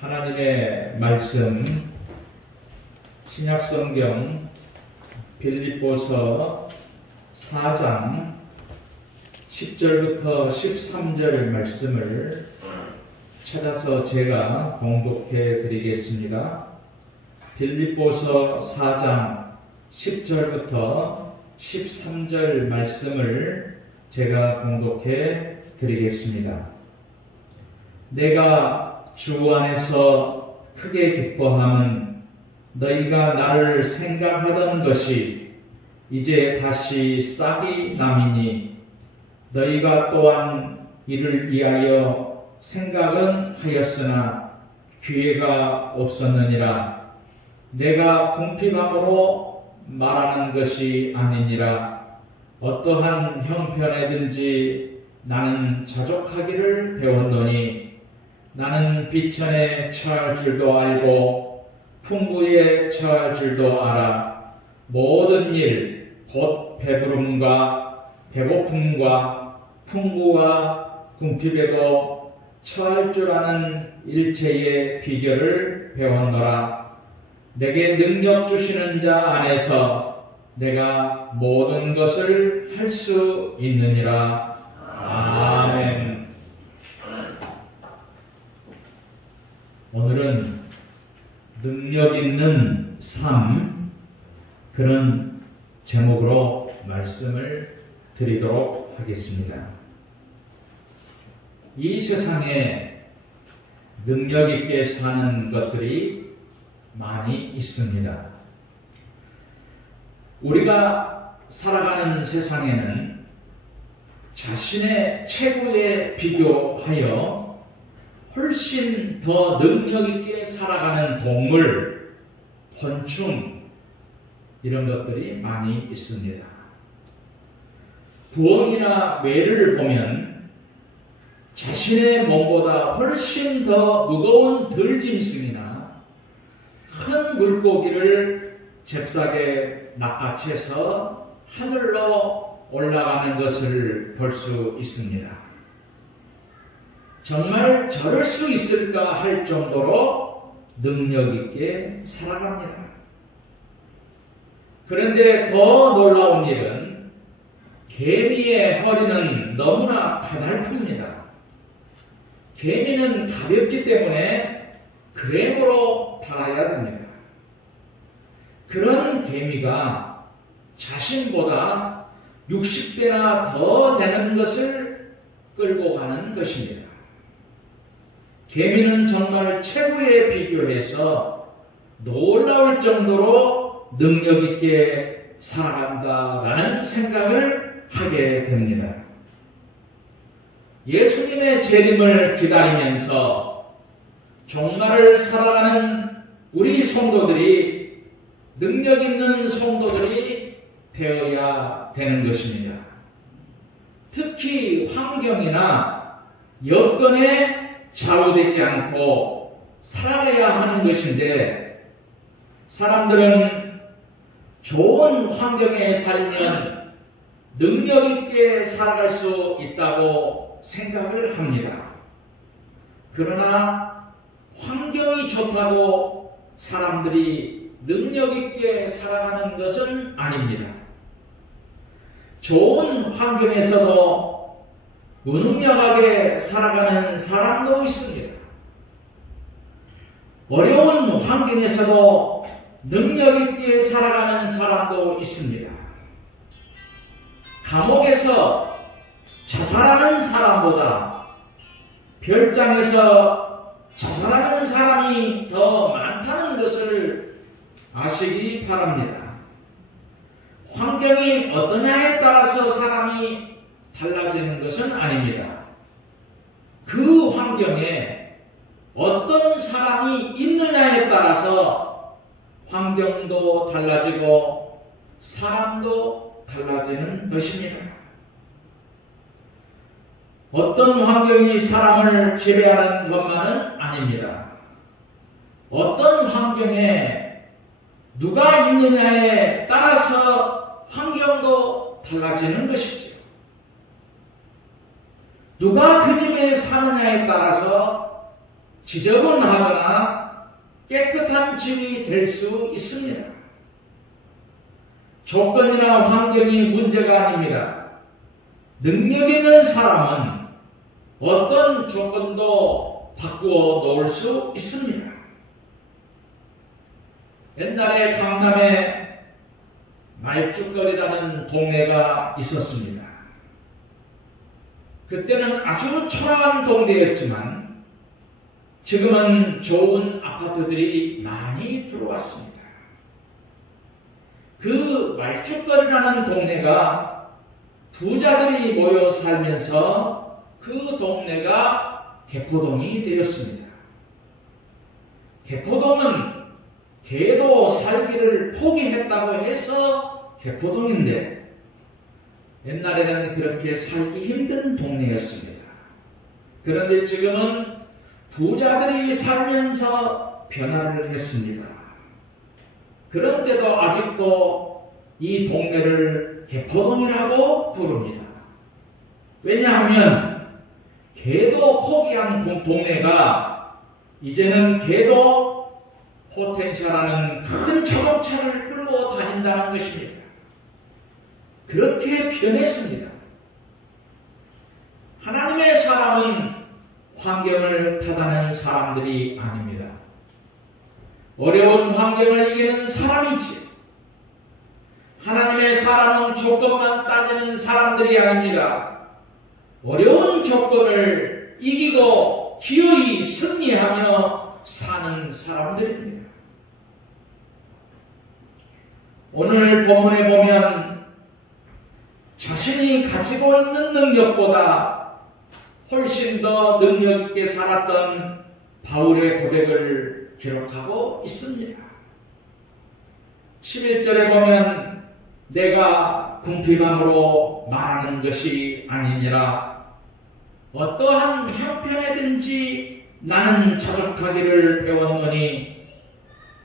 하나님의 말씀 신약성경 빌립보서 4장 10절부터 13절 말씀을 찾아서 제가 봉독해 드리겠습니다. 빌립보서 4장 10절부터 13절 말씀을 제가 봉독해 드리겠습니다. 내가 주 안에서 크게 기뻐함은 너희가 나를 생각하던 것이 이제 다시 싹이 남이니 너희가 또한 이를 위하여 생각은 하였으나 기회가 없었느니라. 내가 궁핍함으로 말하는 것이 아니니라. 어떠한 형편에든지 나는 자족하기를 배웠노니 나는 비천에 처할 줄도 알고 풍부에 처할 줄도 알아. 모든 일 곧 배부름과 배고픔과 풍부와 궁핍에도 처할 줄 아는 일체의 비결을 배웠노라. 내게 능력 주시는 자 안에서 내가 모든 것을 할 수 있느니라. 아멘. 오늘은 능력 있는 삶, 그런 제목으로 말씀을 드리도록 하겠습니다. 이 세상에 능력 있게 사는 것들이 많이 있습니다. 우리가 살아가는 세상에는 자신의 체구에 비교하여 훨씬 더 능력 있게 살아가는 동물, 곤충, 이런 것들이 많이 있습니다. 부엉이나 매를 보면 자신의 몸보다 훨씬 더 무거운 들짐승이나 큰 물고기를 잽싸게 낚아채서 하늘로 올라가는 것을 볼 수 있습니다. 정말 저럴 수 있을까 할 정도로 능력 있게 살아갑니다. 그런데 더 놀라운 일은 개미의 허리는 너무나 가냘픕니다. 개미는 가볍기 때문에 그램으로 달아야 됩니다. 그런 개미가 자신보다 60배나 더 되는 것을 끌고 가는 것입니다. 개미는 정말 최고에 비교해서 놀라울 정도로 능력 있게 살아간다라는 생각을 하게 됩니다. 예수님의 재림을 기다리면서 종말을 살아가는 우리 성도들이 능력 있는 성도들이 되어야 되는 것입니다. 특히 환경이나 여건에 좌우되지 않고 살아가야 하는 것인데, 사람들은 좋은 환경에 살면 능력 있게 살아갈 수 있다고 생각을 합니다. 그러나 환경이 좋다고 사람들이 능력 있게 살아가는 것은 아닙니다. 좋은 환경에서도 무능력하게 살아가는 사람도 있습니다. 어려운 환경에서도 능력 있게 살아가는 사람도 있습니다. 감옥에서 자살하는 사람보다 별장에서 자살하는 사람이 더 많다는 것을 아시기 바랍니다. 환경이 어떠냐에 따라서 사람이 달라지는 것은 아닙니다. 그 환경에 어떤 사람이 있느냐에 따라서 환경도 달라지고 사람도 달라지는 것입니다. 어떤 환경이 사람을 지배하는 것만은 아닙니다. 어떤 환경에 누가 있느냐에 따라서 환경도 달라지는 것이죠. 누가 그 집에 사느냐에 따라서 지저분하거나 깨끗한 집이 될 수 있습니다. 조건이나 환경이 문제가 아닙니다. 능력 있는 사람은 어떤 조건도 바꾸어 놓을 수 있습니다. 옛날에 강남에 말죽거리라는 동네가 있었습니다. 그때는 아주 초라한 동네였지만 지금은 좋은 아파트들이 많이 들어왔습니다. 그 말죽거리라는 동네가 부자들이 모여 살면서 그 동네가 개포동이 되었습니다. 개포동은 개도 살기를 포기했다고 해서 개포동인데 옛날에는 그렇게 살기 힘든 동네였습니다. 그런데 지금은 부자들이 살면서 변화를 했습니다. 그런데도 아직도 이 동네를 개포동이라고 부릅니다. 왜냐하면 개도 포기한 동네가 이제는 개도 포텐셜하는 큰 자동차를 끌고 다닌다는 것입니다. 그렇게 변했습니다. 하나님의 사람은 환경을 타다는 사람들이 아닙니다. 어려운 환경을 이기는 사람이지. 하나님의 사람은 조건만 따지는 사람들이 아닙니다. 어려운 조건을 이기고 기어이 승리하며 사는 사람들입니다. 오늘 본문에 보면 자신이 가지고 있는 능력보다 훨씬 더 능력 있게 살았던 바울의 고백을 기록하고 있습니다. 11절에 보면 내가 궁핍함으로 말하는 것이 아니니라 어떠한 형편에든지 나는 자족하기를 배웠노니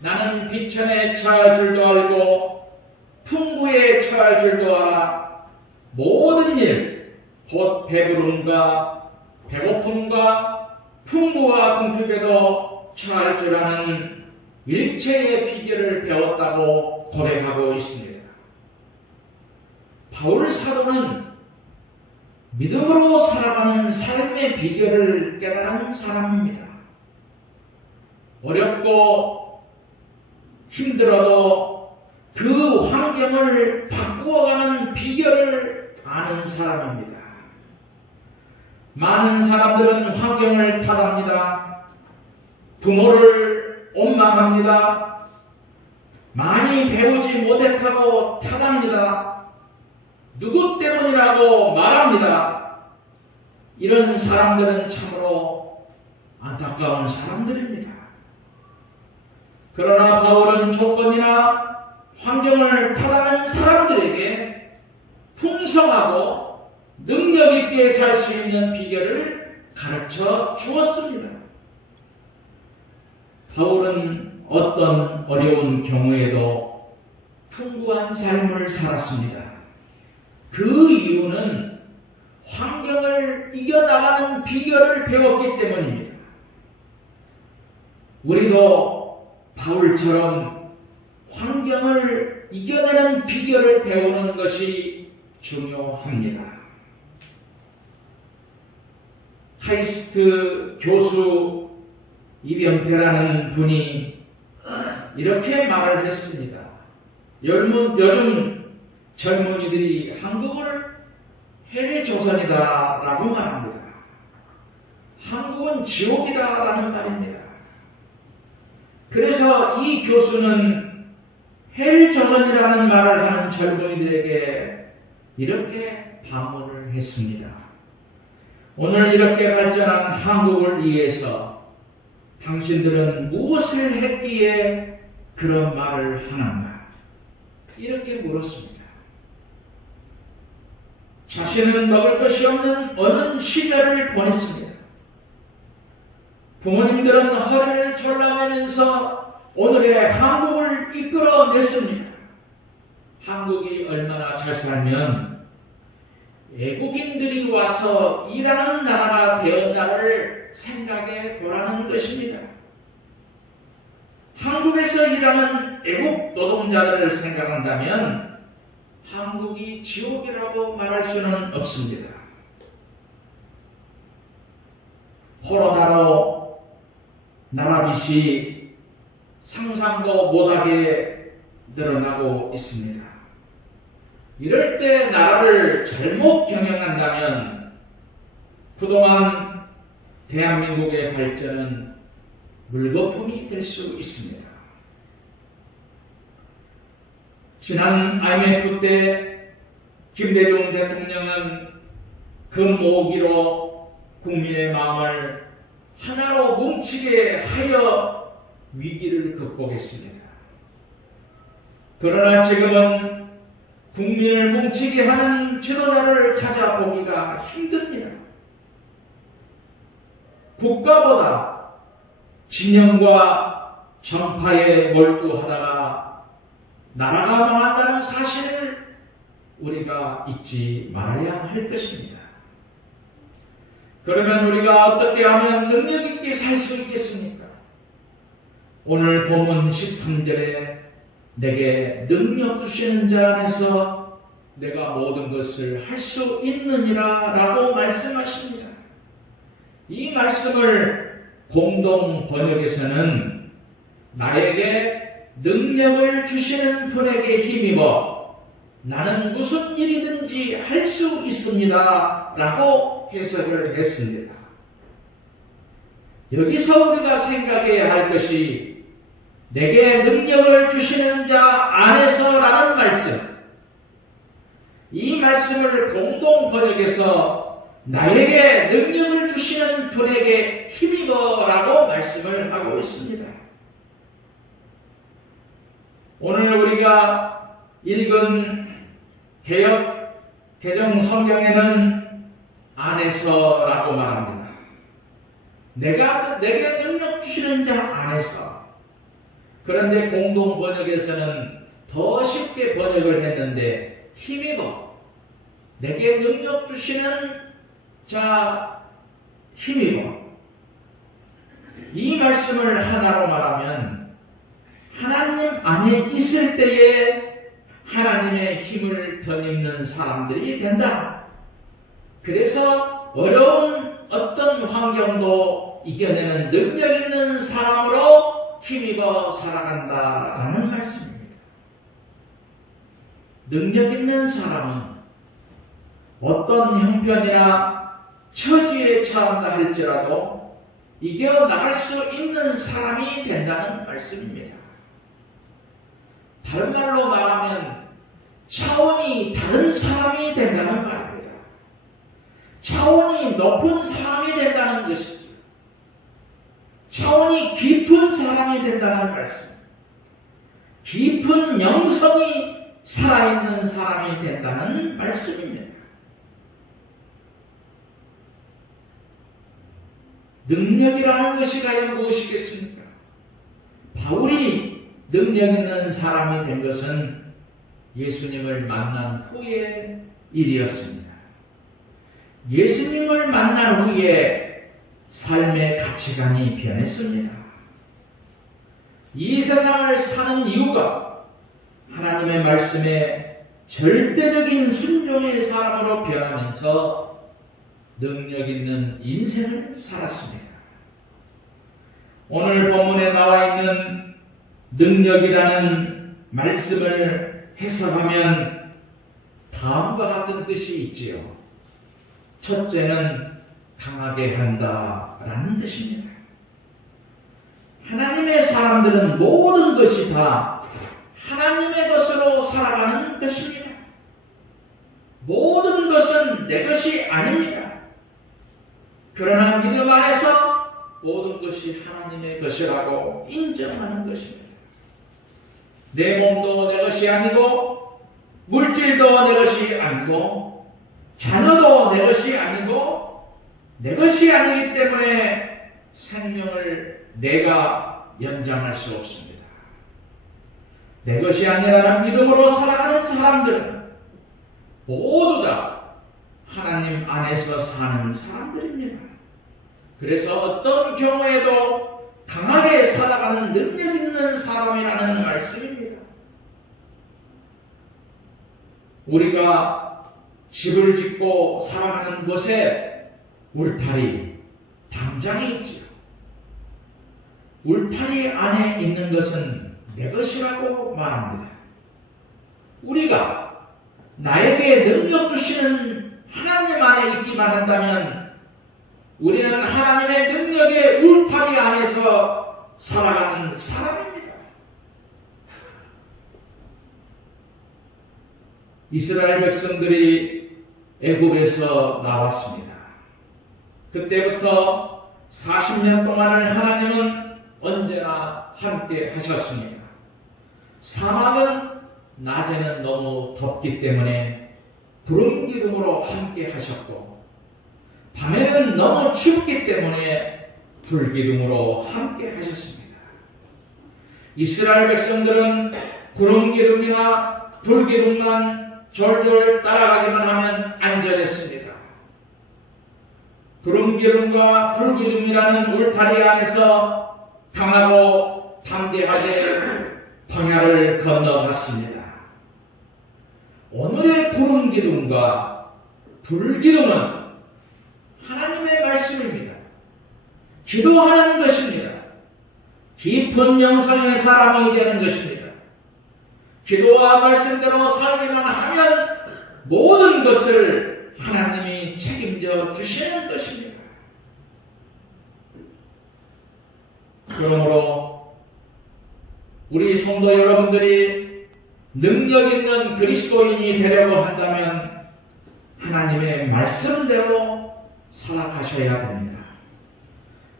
나는 비천에 처할 줄도 알고 풍부에 처할 줄도 알아 모든 일 곧 배부름과 배고픔과 풍부와 궁핍에도 처할 줄 아는 일체의 비결을 배웠다고 고백하고 있습니다. 바울 사도는 믿음으로 살아가는 삶의 비결을 깨달은 사람입니다. 어렵고 힘들어도 그 환경을 바꾸어가는 비결을 아는 사람입니다. 많은 사람들은 환경을 탓합니다. 부모를 원망합니다. 많이 배우지 못했다고 탓합니다. 누구 때문이라고 말합니다. 이런 사람들은 참으로 안타까운 사람들입니다. 그러나 바울은 조건이나 환경을 탓하는 사람들에게 풍성하고 능력 있게 살 수 있는 비결을 가르쳐 주었습니다. 바울은 어떤 어려운 경우에도 풍부한 삶을 살았습니다. 그 이유는 환경을 이겨나가는 비결을 배웠기 때문입니다. 우리도 바울처럼 환경을 이겨내는 비결을 배우는 것이 중요합니다. 카이스트 교수 이병태라는 분이 이렇게 말을 했습니다. 요즘 젊은이들이 한국을 헬조선이다라고 말합니다. 한국은 지옥이다라는 말입니다. 그래서 이 교수는 헬조선이라는 말을 하는 젊은이들에게 이렇게 반문을 했습니다. 오늘 이렇게 발전한 한국을 위해서 당신들은 무엇을 했기에 그런 말을 하는가? 이렇게 물었습니다. 자신은 먹을 것이 없는 어느 시절을 보냈습니다. 부모님들은 허리를 졸라매면서 오늘의 한국을 이끌어냈습니다. 한국이 얼마나 잘 살면 외국인들이 와서 일하는 나라가 되었다를 생각해 보라는 것입니다. 한국에서 일하는 외국 노동자들을 생각한다면 한국이 지옥이라고 말할 수는 없습니다. 코로나로 나라빚이 상상도 못하게 늘어나고 있습니다. 이럴 때 나라를 잘못 경영한다면 그동안 대한민국의 발전은 물거품이 될 수 있습니다. 지난 IMF 때 김대중 대통령은 그 모기로 국민의 마음을 하나로 뭉치게 하여 위기를 극복했습니다. 그러나 지금은 국민을 뭉치게 하는 지도자를 찾아보기가 힘듭니다. 국가보다 진영과 정파에 몰두하다가 나라가 망한다는 사실을 우리가 잊지 말아야 할 것입니다. 그러면 우리가 어떻게 하면 능력 있게 살 수 있겠습니까? 오늘 본문 13절에 내게 능력 주시는 자 안에서 내가 모든 것을 할 수 있느니라 라고 말씀하십니다. 이 말씀을 공동 번역에서는 나에게 능력을 주시는 분에게 힘입어 나는 무슨 일이든지 할 수 있습니다 라고 해석을 했습니다. 여기서 우리가 생각해야 할 것이 내게 능력을 주시는 자 안에서라는 말씀. 이 말씀을 공동 번역에서 나에게 능력을 주시는 분에게 힘입어라고 말씀을 하고 있습니다. 오늘 우리가 읽은 개정 성경에는 안에서라고 말합니다. 내게 능력 주시는 자 안에서. 그런데 공동 번역에서는 더 쉽게 번역을 했는데 힘입어. 내게 능력 주시는 자 힘입어. 이 말씀을 하나로 말하면 하나님 안에 있을 때에 하나님의 힘을 덧입는 사람들이 된다. 그래서 어려운 어떤 환경도 이겨내는 능력 있는 사람으로 힘입어 살아간다라는 말씀입니다. 능력 있는 사람은 어떤 형편이나 처지에 처한다 할지라도 이겨나갈 수 있는 사람이 된다는 말씀입니다. 다른 말로 말하면 차원이 다른 사람이 된다는 말입니다. 차원이 높은 사람이 된다는 것이죠. 차원이 깊은 사람이 된다는 말씀. 깊은 영성이 살아있는 사람이 된다는 말씀입니다. 능력이라는 것이 과연 무엇이겠습니까? 바울이 능력 있는 사람이 된 것은 예수님을 만난 후의 일이었습니다. 예수님을 만난 후에 삶의 가치관이 변했습니다. 이 세상을 사는 이유가 하나님의 말씀에 절대적인 순종의 사람으로 변하면서 능력 있는 인생을 살았습니다. 오늘 본문에 나와 있는 능력이라는 말씀을 해석하면 다음과 같은 뜻이 있지요. 첫째는 강하게 한다라는 뜻입니다. 하나님의 사람들은 모든 것이 다 하나님의 것으로 살아가는 것입니다. 모든 것은 내 것이 아닙니다. 그러나 믿음 안에서 모든 것이 하나님의 것이라고 인정하는 것입니다. 내 몸도 내 것이 아니고 물질도 내 것이 아니고 자녀도 내 것이 아니고 내 것이 아니기 때문에 생명을 내가 연장할 수 없습니다. 내 것이 아니라는 믿음으로 살아가는 사람들은 모두 다 하나님 안에서 사는 사람들입니다. 그래서 어떤 경우에도 강하게 살아가는 능력 있는 사람이라는 말씀입니다. 우리가 집을 짓고 살아가는 곳에 울타리, 담장이 있지요. 울타리 안에 있는 것은 내 것이라고 말합니다. 우리가 나에게 능력 주시는 하나님 안에 있기만 한다면 우리는 하나님의 능력의 울타리 안에서 살아가는 사람입니다. 이스라엘 백성들이 애굽에서 나왔습니다. 그때부터 40년 동안을 하나님은 언제나 함께 하셨습니다. 사막은 낮에는 너무 덥기 때문에 구름 기둥으로 함께 하셨고, 밤에는 너무 춥기 때문에 불기둥으로 함께 하셨습니다. 이스라엘 백성들은 구름 기둥이나 불기둥만 졸졸 따라가기만 하면 안전했습니다. 구름 기둥과 불기둥이라는 울타리 안에서 평화로 담대하게 광야를 건너갔습니다. 오늘의 구름 기둥과 불기둥은 하나님의 말씀입니다. 기도하는 것입니다. 깊은 영성의 사람이 되는 것입니다. 기도와 말씀대로 살기만 하면 모든 것을 하나님이 책임져 주시는 것입니다. 그러므로 우리 성도 여러분들이 능력 있는 그리스도인이 되려고 한다면 하나님의 말씀대로 살아가셔야 됩니다.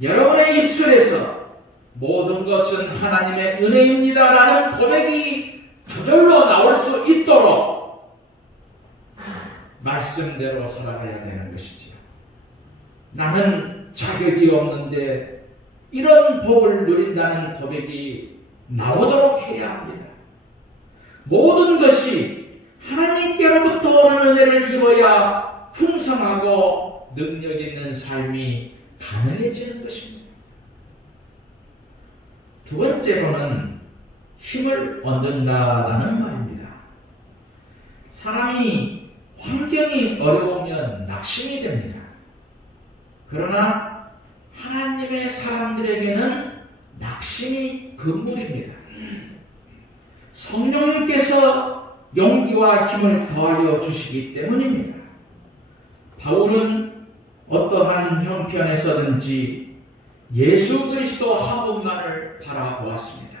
여러분의 입술에서 모든 것은 하나님의 은혜입니다라는 고백이 저절로 나올 수 있도록 말씀대로 살아가야 되는 것이지요. 나는 자격이 없는데 이런 복을 누린다는 고백이 나오도록 해야 합니다. 모든 것이 하나님께로부터 오는 은혜를 입어야 풍성하고 능력 있는 삶이 가능해지는 것입니다. 두 번째로는 힘을 얻는다라는 말입니다. 사람이 환경이 어려우면 낙심이 됩니다. 그러나 하나님의 사람들에게는 낙심이 금물입니다. 성령님께서 용기와 힘을 더하여 주시기 때문입니다. 바울은 어떠한 형편에서든지 예수 그리스도 한 분만을 바라보았습니다.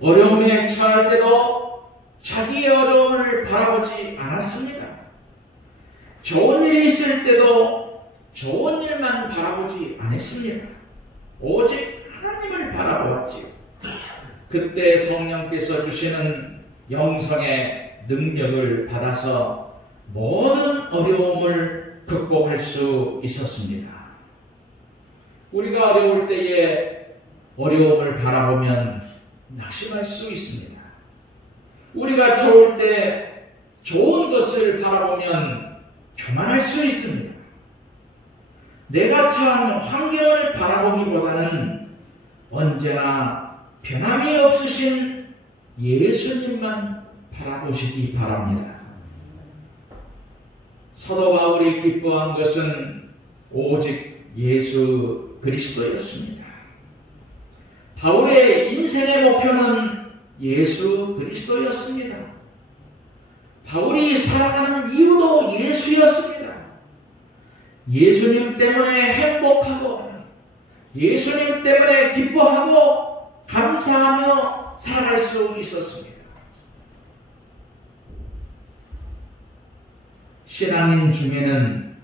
어려움에 처할 때도 자기의 어려움을 바라보지 않았습니다. 좋은 일이 있을 때도 좋은 일만 바라보지 않았습니다. 오직 하나님을 바라보았지요. 그때 성령께서 주시는 영성의 능력을 받아서 모든 어려움을 극복할 수 있었습니다. 우리가 어려울 때에 어려움을 바라보면 낙심할 수 있습니다. 우리가 좋을 때 좋은 것을 바라보면 교만할 수 있습니다. 내가 처한 환경을 바라보기보다는 언제나 변함이 없으신 예수님만 바라보시기 바랍니다. 사도 바울이 기뻐한 것은 오직 예수 그리스도였습니다. 바울의 인생의 목표는 예수 그리스도였습니다. 바울이 살아가는 이유도 예수였습니다. 예수님 때문에 행복하고 예수님 때문에 기뻐하고 감사하며 살아갈 수 있었습니다. 신앙인 중에는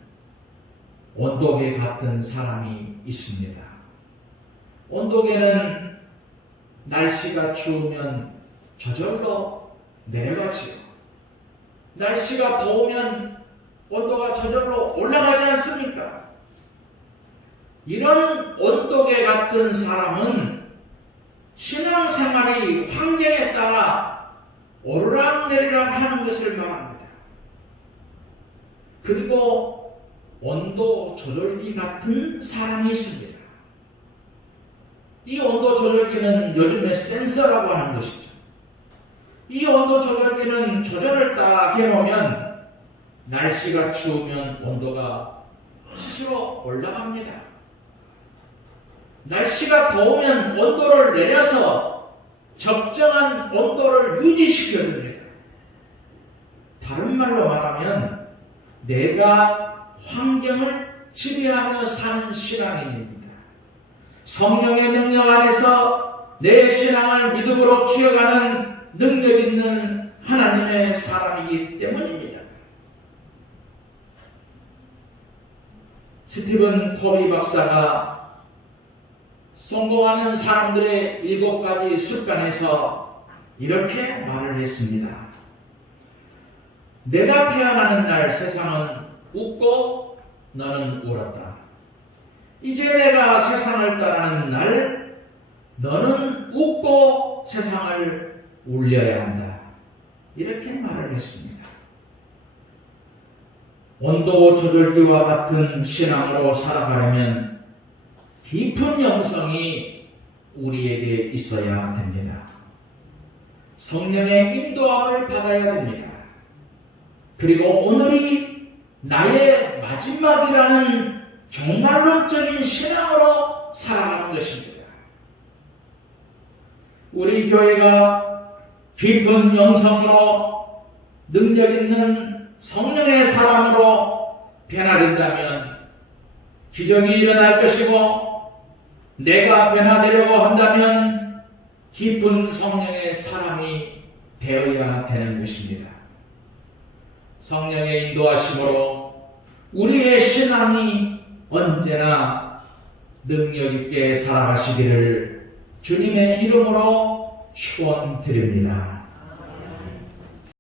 온도계 같은 사람이 있습니다. 온도계는 날씨가 추우면 저절로 내려가지요. 날씨가 더우면 온도가 저절로 올라가지 않습니까? 이런 온도계 같은 사람은 신앙생활이 환경에 따라 오르락내리락 하는 것을 말합니다. 그리고 온도 조절기 같은 사람이 있습니다. 이 온도 조절기는 요즘에 센서라고 하는 것이죠. 이 온도 조절기는 조절을 딱 해놓으면 날씨가 추우면 온도가 스스로 올라갑니다. 날씨가 더우면 온도를 내려서 적정한 온도를 유지시켜줍니다. 다른 말로 말하면 내가 환경을 지배하며 사는 신앙인입니다. 성령의 능력 안에서 내 신앙을 믿음으로 키워가는 능력 있는 하나님의 사람이기 때문입니다. 스티븐 코비 박사가 성공하는 사람들의 7가지 습관에서 이렇게 말을 했습니다. 내가 태어나는 날 세상은 웃고 너는 울었다. 이제 내가 세상을 떠나는 날 너는 웃고 세상을 울려야 한다. 이렇게 말을 했습니다. 온도 조절기와 같은 신앙으로 살아가려면 깊은 영성이 우리에게 있어야 됩니다. 성령의 인도함을 받아야 됩니다. 그리고 오늘이 나의 마지막이라는 종말론적인 신앙으로 살아가는 것입니다. 우리 교회가 깊은 영성으로 능력 있는 성령의 사람으로 변화된다면 기적이 일어날 것이고, 내가 변화되려고 한다면 깊은 성령의 사람이 되어야 되는 것입니다. 성령의 인도하심으로 우리의 신앙이 언제나 능력 있게 살아가시기를 주님의 이름으로 축원드립니다.